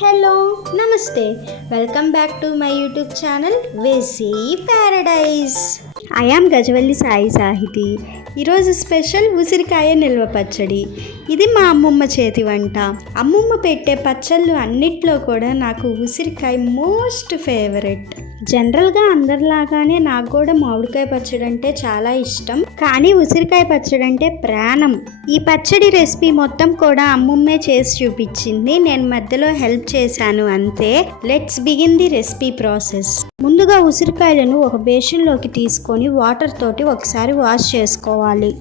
Hello నమస్తే, welcome back to my YouTube channel VC paradise. I am Gajavalli Sai Sahithi. ఈరోజు special ఉసిరికాయ నిల్వ పచ్చడి. ఇది మా అమ్మమ్మ చేతి వంట. అమ్మమ్మ పెట్టే పచ్చళ్ళు అన్నిట్లో కూడా నాకు ఉసిరికాయ మోస్ట్ ఫేవరెట్. జనరల్గా అందరిలాగానే నాకు కూడా మామిడికాయ పచ్చడి అంటే చాలా ఇష్టం, కానీ ఉసిరికాయ పచ్చడి అంటే ప్రాణం. ఈ పచ్చడి రెసిపీ మొత్తం కూడా అమ్మమ్మే చేసి చూపించింది, నేను మధ్యలో హెల్ప్ చేశాను అంతే. Let's begin the recipe process. ముందుగా ఉసిరికాయలను ఒక బేషన్లోకి తీసుకొని వాటర్ తోటి ఒకసారి వాష్ చేసుకోవాలి.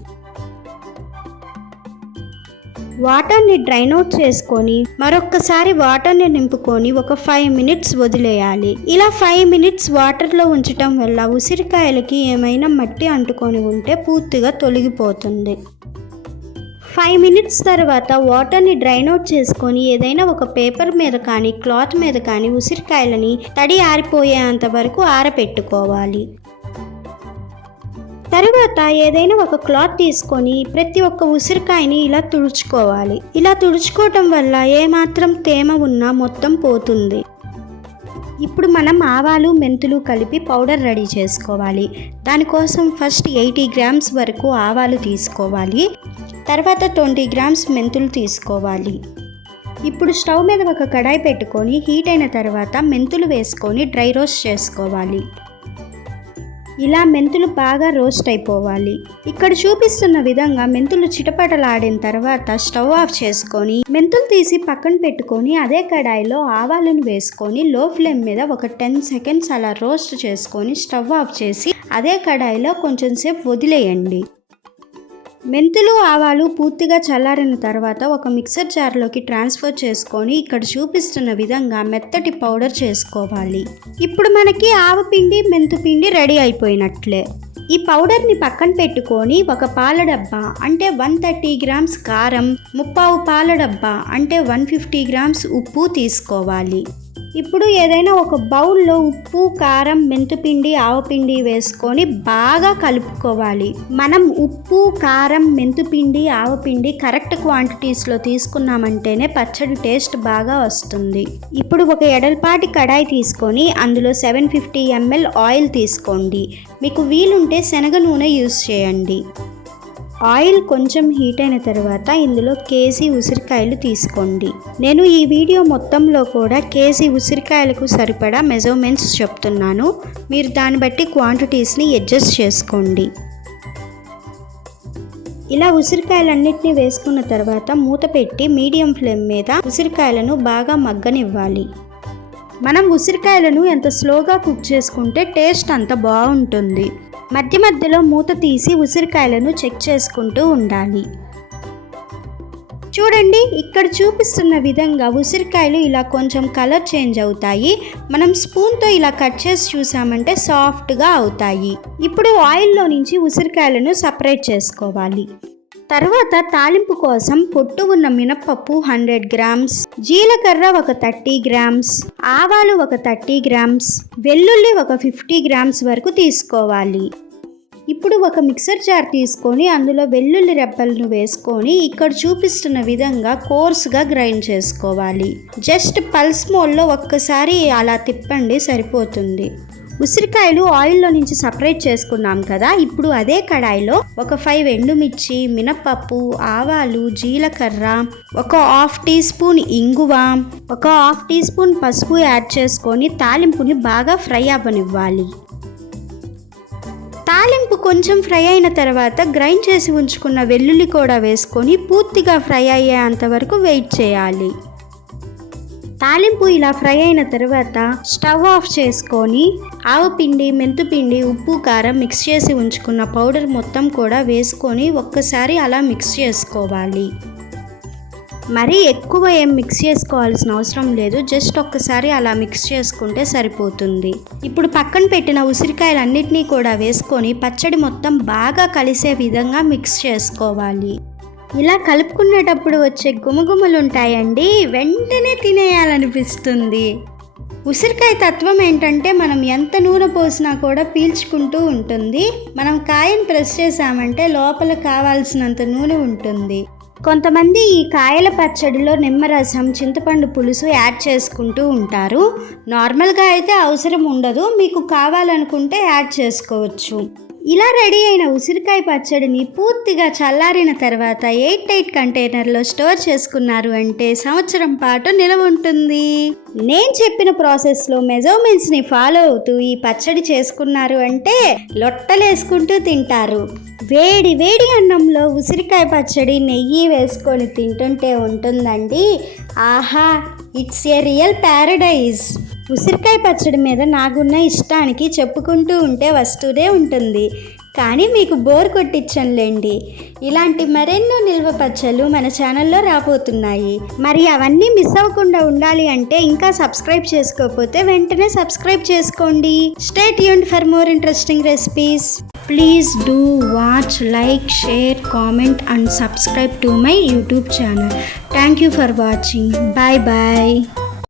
వాటర్ని డ్రైన్ అవుట్ చేసుకొని మరొక్కసారి వాటర్ని నింపుకొని ఒక 5 minutes వదిలేయాలి. ఇలా 5 minutes వాటర్లో ఉంచటం వల్ల ఉసిరికాయలకి ఏమైనా మట్టి అంటుకొని ఉంటే పూర్తిగా తొలగిపోతుంది. 5 minutes తర్వాత వాటర్ని డ్రైన్ అవుట్ చేసుకొని ఏదైనా ఒక పేపర్ మీద కానీ క్లాత్ మీద కానీ ఉసిరికాయలని తడి ఆరిపోయేంత వరకు ఆరబెట్టుకోవాలి. తరువాత ఏదైనా ఒక క్లాత్ తీసుకొని ప్రతి ఒక్క ఉసిరికాయని ఇలా తుడుచుకోవాలి. ఇలా తుడుచుకోవటం వల్ల ఏమాత్రం తేమ ఉన్నా మొత్తం పోతుంది. ఇప్పుడు మనం ఆవాలు మెంతులు కలిపి పౌడర్ రెడీ చేసుకోవాలి. దానికోసం ఫస్ట్ 80 grams వరకు ఆవాలు తీసుకోవాలి. తర్వాత 20 grams మెంతులు తీసుకోవాలి. ఇప్పుడు స్టవ్ మీద ఒక కడాయి పెట్టుకొని హీట్ అయిన తర్వాత మెంతులు వేసుకొని డ్రై రోస్ట్ చేసుకోవాలి. ఇలా మెంతులు బాగా రోస్ట్ అయిపోవాలి. ఇక్కడ చూపిస్తున్న విధంగా మెంతులు చిటపటలాడిన తర్వాత స్టవ్ ఆఫ్ చేసుకొని మెంతులు తీసి పక్కన పెట్టుకొని అదే కడాయిలో ఆవాలను వేసుకొని లో ఫ్లేమ్ మీద ఒక 10 seconds అలా రోస్ట్ చేసుకొని స్టవ్ ఆఫ్ చేసి అదే కడాయిలో కొంచెం సేపు వదిలేయండి. మెంతులు ఆవాలు పూర్తిగా చల్లారిన తర్వాత ఒక మిక్సర్ జార్లోకి ట్రాన్స్ఫర్ చేసుకొని ఇక్కడ చూపిస్తున్న విధంగా మెత్తటి పౌడర్ చేసుకోవాలి. ఇప్పుడు మనకి ఆవపిండి మెంతుపిండి రెడీ అయిపోయినట్లే. ఈ పౌడర్ని పక్కన పెట్టుకొని ఒక పాల డబ్బా అంటే 130 grams కారం, 30 పాల డబ్బా అంటే 150 grams ఉప్పు తీసుకోవాలి. ఇప్పుడు ఏదైనా ఒక బౌల్లో ఉప్పు, కారం, మెంతుపిండి, ఆవపిండి వేసుకొని బాగా కలుపుకోవాలి. మనం ఉప్పు, కారం, మెంతుపిండి, ఆవపిండి కరెక్ట్ క్వాంటిటీస్లో తీసుకున్నామంటేనే పచ్చడి టేస్ట్ బాగా వస్తుంది. ఇప్పుడు ఒక ఎడల్పాటి కడాయి తీసుకొని అందులో 750 ml ఆయిల్ తీసుకోండి. మీకు వీలుంటే శనగ నూనె యూస్ చేయండి. ఆయిల్ కొంచెం హీట్ అయిన తర్వాత ఇందులో కేజీ ఉసిరికాయలు తీసుకోండి. నేను ఈ వీడియో మొత్తంలో కూడా కేజీ ఉసిరికాయలకు సరిపడా మెజర్మెంట్స్ చెప్తున్నాను, మీరు దాన్ని బట్టి క్వాంటిటీస్ని అడ్జస్ట్ చేసుకోండి. ఇలా ఉసిరికాయలన్నిటిని వేసుకున్న తర్వాత మూత పెట్టి మీడియం ఫ్లేమ్ మీద ఉసిరికాయలను బాగా మగ్గనివ్వాలి. మనం ఉసిరికాయలను ఎంత స్లోగా కుక్ చేసుకుంటే టేస్ట్ అంత బాగుంటుంది. మధ్య మధ్యలో మూత తీసి ఉసిరికాయలను చెక్ చేసుకుంటూ ఉండాలి. చూడండి, ఇక్కడ చూపిస్తున్న విధంగా ఉసిరికాయలు ఇలా కొంచెం కలర్ చేంజ్ అవుతాయి. మనం స్పూన్తో ఇలా కట్ చేసి చూసామంటే సాఫ్ట్గా అవుతాయి. ఇప్పుడు ఆయిల్లో నుంచి ఉసిరికాయలను సపరేట్ చేసుకోవాలి. తర్వాత తాలింపు కోసం పొట్టు ఉన్న మినప్పప్పు 100 grams, జీలకర్ర ఒక 30 grams, ఆవాలు ఒక 30 grams, వెల్లుల్లి ఒక 50 grams వరకు తీసుకోవాలి. ఇప్పుడు ఒక మిక్సర్ జార్ తీసుకొని అందులో వెల్లుల్లి రెబ్బలను వేసుకొని ఇక్కడ చూపిస్తున్న విధంగా కోర్స్గా గ్రైండ్ చేసుకోవాలి. జస్ట్ పల్స్ మోడ్లో ఒక్కసారి అలా తిప్పండి, సరిపోతుంది. ఉసిరికాయలు ఆయిల్లో నుంచి సపరేట్ చేసుకున్నాం కదా, ఇప్పుడు అదే కడాయిలో ఒక 5 ఎండుమిర్చి, మినపప్పు, ఆవాలు, జీలకర్ర, ఒక 1/2 teaspoon ఇంగువ, ఒక 1/2 teaspoon పసుపు యాడ్ చేసుకొని తాలింపుని బాగా ఫ్రై అవ్వనివ్వాలి. తాలింపు కొంచెం ఫ్రై అయిన తర్వాత గ్రైండ్ చేసి ఉంచుకున్న వెల్లుల్లి కూడా వేసుకొని పూర్తిగా ఫ్రై అయ్యేంత వరకు వెయిట్ చేయాలి. తాలింపు ఇలా ఫ్రై అయిన తర్వాత స్టవ్ ఆఫ్ చేసుకొని ఆవపిండి, మెంతుపిండి, ఉప్పు, కారం మిక్స్ చేసి ఉంచుకున్న పౌడర్ మొత్తం కూడా వేసుకొని ఒక్కసారి అలా మిక్స్ చేసుకోవాలి. మరీ ఎక్కువ ఏం మిక్స్ చేసుకోవాల్సిన అవసరం లేదు, జస్ట్ ఒక్కసారి అలా మిక్స్ చేసుకుంటే సరిపోతుంది. ఇప్పుడు పక్కన పెట్టిన ఉసిరికాయలన్నిటినీ కూడా వేసుకొని పచ్చడి మొత్తం బాగా కలిసే విధంగా మిక్స్ చేసుకోవాలి. ఇలా కలుపుకునేటప్పుడు వచ్చే గుమగుమలు ఉంటాయండి, వెంటనే తినేయాలనిపిస్తుంది. ఉసిరికాయ తత్వం ఏంటంటే మనం ఎంత నూనె పోసినా కూడా పీల్చుకుంటూ ఉంటుంది. మనం కాయను ప్రెస్ చేసామంటే లోపల కావాల్సినంత నూనె ఉంటుంది. కొంతమంది ఈ కాయల పచ్చడిలో నిమ్మరసం, చింతపండు పులుసు యాడ్ చేసుకుంటూ ఉంటారు. నార్మల్గా అయితే అవసరం ఉండదు, మీకు కావాలనుకుంటే యాడ్ చేసుకోవచ్చు. ఇలా రెడీ అయిన ఉసిరికాయ పచ్చడిని పూర్తిగా చల్లారిన తర్వాత ఎయిర్ టైట్ కంటైనర్లో స్టోర్ చేసుకున్నారు అంటే సంవత్సరం పాటు నిలవ ఉంటుంది. నేను చెప్పిన ప్రాసెస్లో మెజర్మెంట్స్ని ఫాలో అవుతూ ఈ పచ్చడి చేసుకున్నారు అంటే లొట్టలేసుకుంటూ తింటారు. వేడి వేడి అన్నంలో ఉసిరికాయ పచ్చడి నెయ్యి వేసుకొని తింటుంటే ఉంటుందండి, ఆహా, ఇట్స్ ఏ రియల్ ప్యారడైజ్. ఉసిరికాయ పచ్చడి మీద నాకున్న ఇష్టానికి చెప్పుకుంటూ ఉంటే వస్తూనే ఉంటుంది, కానీ మీకు బోర్ కొట్టించనులేండి. ఇలాంటి మరెన్నో నిల్వ పచ్చళ్ళు మన ఛానల్లో రాబోతున్నాయి. మరి అవన్నీ మిస్ అవ్వకుండా ఉండాలి అంటే ఇంకా సబ్స్క్రైబ్ చేసుకోకపోతే వెంటనే సబ్స్క్రైబ్ చేసుకోండి. Stay tuned for more interesting recipes. Please do watch, like, share, comment and subscribe to my YouTube channel. Thank you for watching. Bye bye.